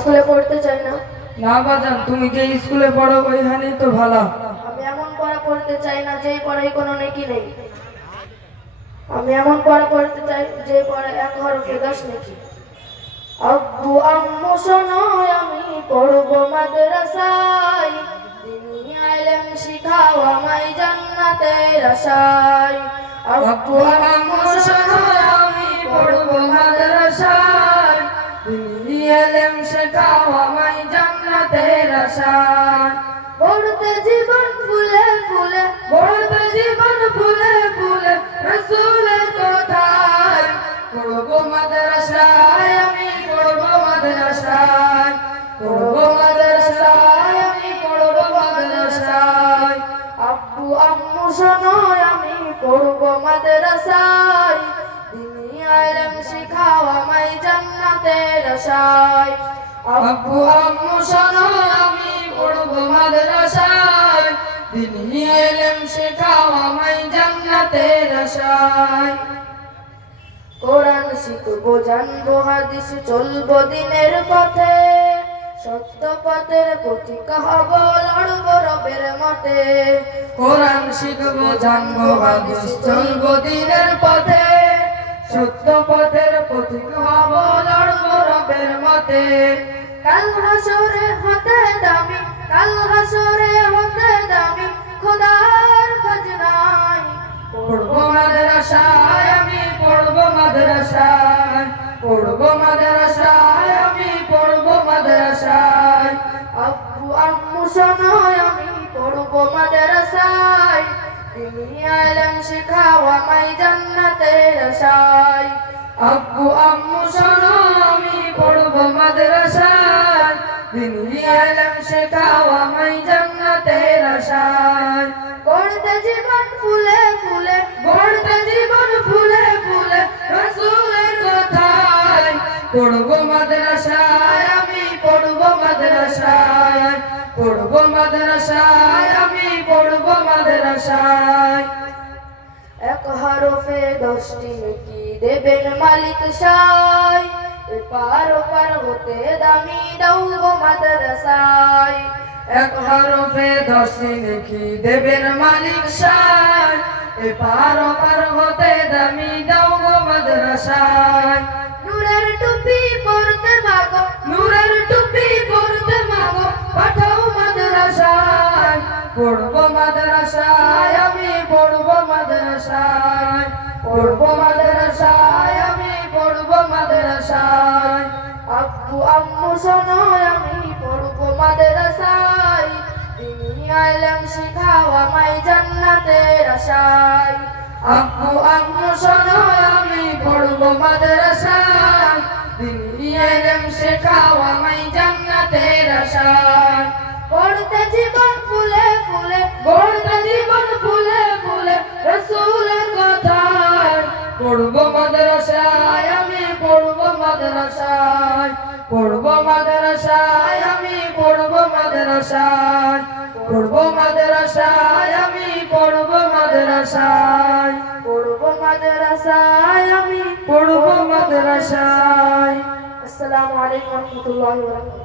স্কুলে পড়তে চাই না। না বাজান, তুমি যে স্কুলে পড়ো ওইখানেই তো ভালো। আমি এমন পড়া পড়তে চাই না যেই পড়ায় কোনো নেকি নেই। আমি এমন পড়া পড়তে চাই যে পড়ায় এক হরফে 10 নেকি। আব্বু আম্মু শোনো আমি পড়বো মাদ্রাসায়, দিনী ইলম শিখাও আমায় জান্নাতের আশায়। আব্বু আম্মু শোনো আমি পড়বো মাদ্রাসায়, দিনী ইলম শেখাও আমায় জান্নাতের আশায়। পড়তে জীবন ফুলে ফুলে, পড়তে জীবন ফুলে ফুলে রাসূলের কথায়, পড়বো মাদ্রাসায় আমি পড়বো মাদ্রাসায়, পড়বো মাদ্রাসায় আমি পড়বো মাদ্রাসায়। আব্বু আম্মু শোনো আমি পড়বো মাদ্রাসায়, দিনী ইলম শিখাও আমায় জান্নাতের আশায়। আব্বু আম্মু শোনো আমি পড়বো মাদ্রাসায়, দিনী ইলম শেখাও আমায় জান্নাতের আশায়। কোরআন শিখবো জানবো হাদিস চলবো দিনের পথে, সত্য পথের পথিকা হব লড়বো রবের মতে। কোরআন শিখবো জানবো হাদিস চলবো দিনের পথে, সত্য পথের পথিক হব লড়বো রবের মতে। কাল হাসরে হতে দামি, কাল হাসরে হতে দামি খোদার খাজনায়। পড়বো মাদ্রাসায় আমি পড়বো মাদ্রাসায়, পড়বো মাদ্রাসায় আমি পড়বো মাদ্রাসায়। আব্বু আম্মু শোনো আমি পড়বো মাদ্রাসায়, দিনী ইলম শিখাও আমায় জান্নাতের আশায়। আব্বু আম্মু শোনো আমি পড়বো মাদ্রাসায়, দিনী ইলম শেখাও আমায় জান্নাতের আশায়। পড়তে জীবন ফুলে ফুলে, পড়তে জীবন ফুলে ফুলে রাসূলের কথায়, পড়বো মাদ্রাসায় আমি পড়বো মাদ্রাসায়, পড়বো মাদ্রাসায় আমি পড়বো মাদ্রাসায়। এক হরফে 10টি নেকি দেবেন মালিক সাই, এপার ওপার হতে দামি দাও গো মাদ্রাসায়। এক হরফে 10 নেকি দেবেন মালিক সায়, এপার ওপার হতে দামি দাও গো মাদ্রাসায়। নূরের টুপি পরতে মাগো, নূরের টুপি পরতে মাগো পাঠাও মাদ্রাসায়, পড়বো মাদ্রাসায় আমি পড়বো মাদ্রাসায়, পড়বো মাদ্রাসায় আমি পড়বো মাদ্রাসায়। আব্বু আম্মু শোনো আমি পড়বো মাদ্রাসায়, দিনী ইলম শিখাও আমায় জান্নাতের আশায়। আব্বু আম্মু শোনো আমি পড়বো মাদ্রাসায়, দিনী ইলম শেখাও আমায় জান্নাতের আশায়। পড়তে জীবন ফুলে ফুলে, পড়তে জীবন ফুলে ফুলে রাসূলের কথায়, পড়বো মাদ্রাসায় আমি পড়বো মাদ্রাসায়, পড়বো মাদ্রাসায় আমি পড়বো মাদ্রাসায়, পড়বো মাদ্রাসায় আমি পড়বো মাদ্রাসায়, পড়বো মাদ্রাসায় আমি পড়বো মাদ্রাসায়। আসসালামু আলাইকুম ওয়া রাহমাতুল্লাহি ওয়া বারাকাতুহু।